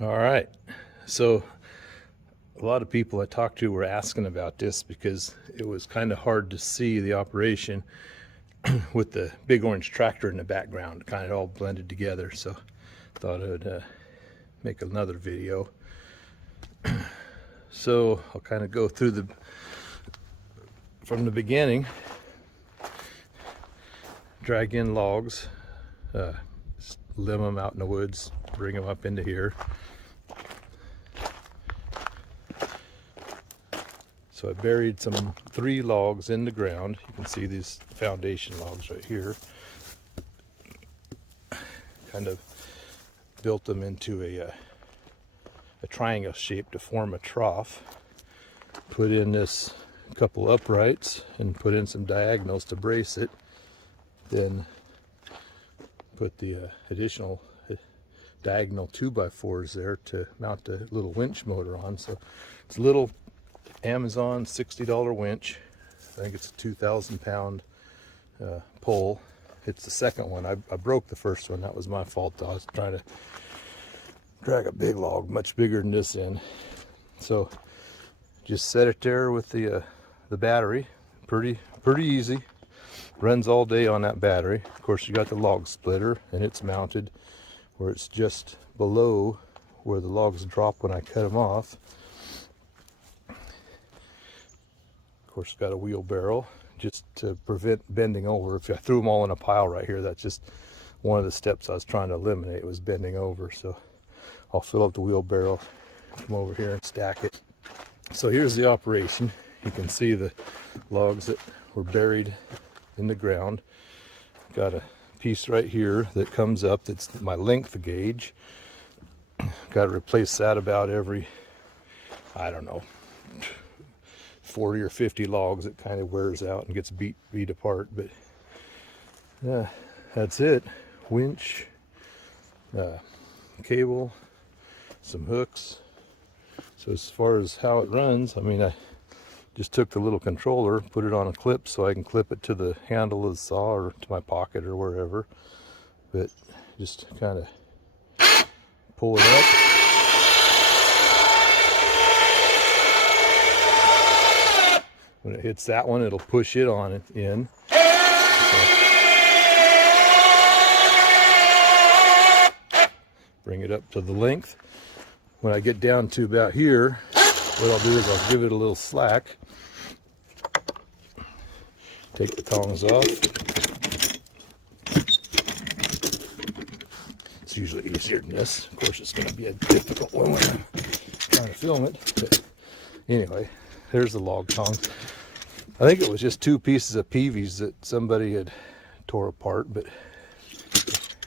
All right. So a lot of people I talked to were asking about this because it was kind of hard to see the operation with the big orange tractor in the background, kind of all blended together. So thought I would make another video. So I'll kind of go through from the beginning. Drag in logs, limb them out in the woods, bring them up into here. So I buried 3 logs in the ground. You can see these foundation logs right here. Kind of built them into a triangle shape to form a trough. Put in this couple uprights and put in some diagonals to brace it. Then put the additional diagonal 2x4s there to mount the little winch motor on. So it's a little Amazon $60 winch. I think it's a 2,000 pound pole. It's the second one. I broke the first one. That was my fault. I was trying to drag a big log, much bigger than this end. So just set it there with the battery. Pretty easy. Runs all day on that battery. Of course, you got the log splitter, and it's mounted where it's just below where the logs drop when I cut them off. Of course, got a wheelbarrow just to prevent bending over. If I threw them all in a pile right here, that's just one of the steps I was trying to eliminate, was bending over. So I'll fill up the wheelbarrow, come over here and stack it. So here's the operation. You can see the logs that were buried in the ground. Got a piece right here that comes up, that's my length gauge. Got to replace that about every, I don't know, 40 or 50 logs. It kind of wears out and gets beat apart. But yeah, that's it. Winch, cable, some hooks. So as far as how it runs, I mean, I just took the little controller, put it on a clip so I can clip it to the handle of the saw or to my pocket or wherever. But just kind of pull it up. When it hits that one, it'll push it on in. So bring it up to the length. When I get down to about here, what I'll do is I'll give it a little slack. Take the tongs off. It's usually easier than this. Of course, it's going to be a difficult one when I'm trying to film it. But anyway, there's the log tongs. I think it was just 2 pieces of PVs that somebody had tore apart, but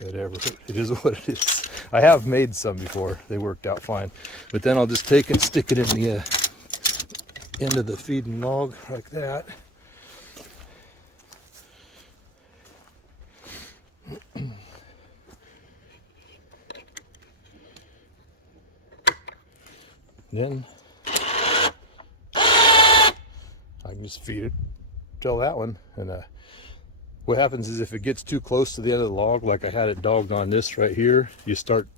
whatever. It is what it is. I have made some before. They worked out fine. But then I'll just take it, stick it in the end of the feeding log like that. Then I can just feed it, drill that one, and what happens is if it gets too close to the end of the log, like I had it dogged on this right here, you start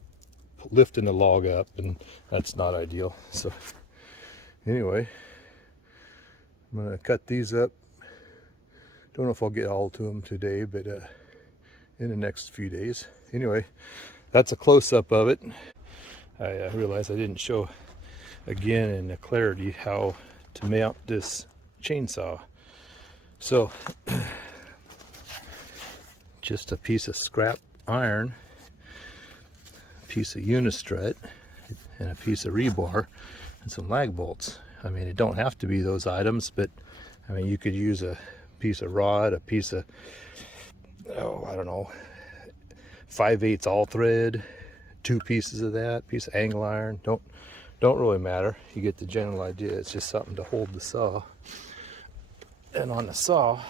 lifting the log up, and that's not ideal. So anyway, I'm gonna cut these up. Don't know if I'll get all to them today, but in the next few days. Anyway, that's a close-up of it. I realized I didn't show again in the clarity how to mount this chainsaw. So just a piece of scrap iron, a piece of unistrut, and a piece of rebar, and some lag bolts. I mean, it don't have to be those items, but I mean, you could use a piece of rod, a piece of, I don't know, 5/8 all thread, 2 pieces of that, piece of angle iron. Don't really matter. You get the general idea. It's just something to hold the saw. And on the saw,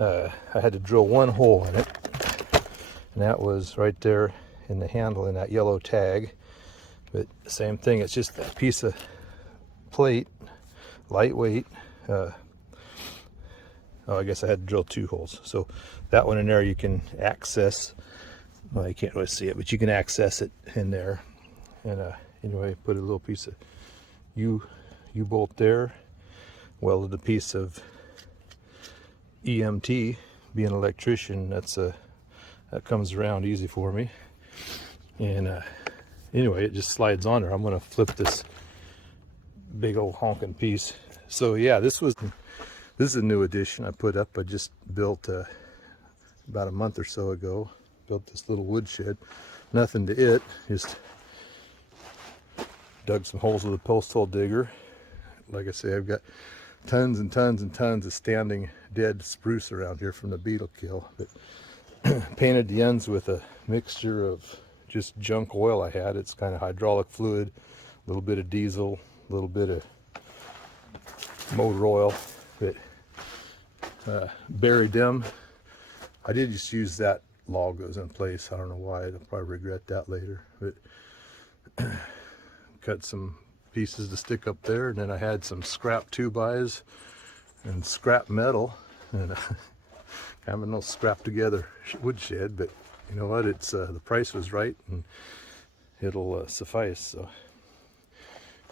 I had to drill 1 hole in it, and that was right there in the handle in that yellow tag. But the same thing, it's just that piece of plate, lightweight. I guess I had to drill 2 holes. So that one in there you can access well, you can't really see it, but you can access it in there. And anyway, put a little piece of U-bolt there, welded a piece of EMT. Being an electrician, that comes around easy for me. And anyway, it just slides on there. I'm going to flip this big old honking piece. So yeah, this is a new addition I put up. I just built about a month or so ago. Built this little woodshed. Nothing to it, just dug some holes with a post hole digger. Like I say, I've got tons and tons and tons of standing dead spruce around here from the beetle kill. But painted the ends with a mixture of just junk oil I had. It's kind of hydraulic fluid, a little bit of diesel, a little bit of motor oil. But buried them. I did just use that log that was in place. I don't know why. I'll probably regret that later. But cut some pieces to stick up there, and then I had some scrap 2x and scrap metal, and having no scrap together woodshed. But you know what? It's the price was right, and it'll suffice. So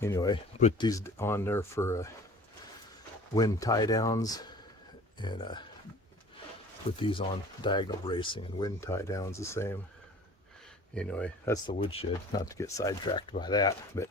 anyway, put these on there for wind tie downs, and put these on diagonal bracing, and wind tie downs the same. Anyway, that's the woodshed. Not to get sidetracked by that, but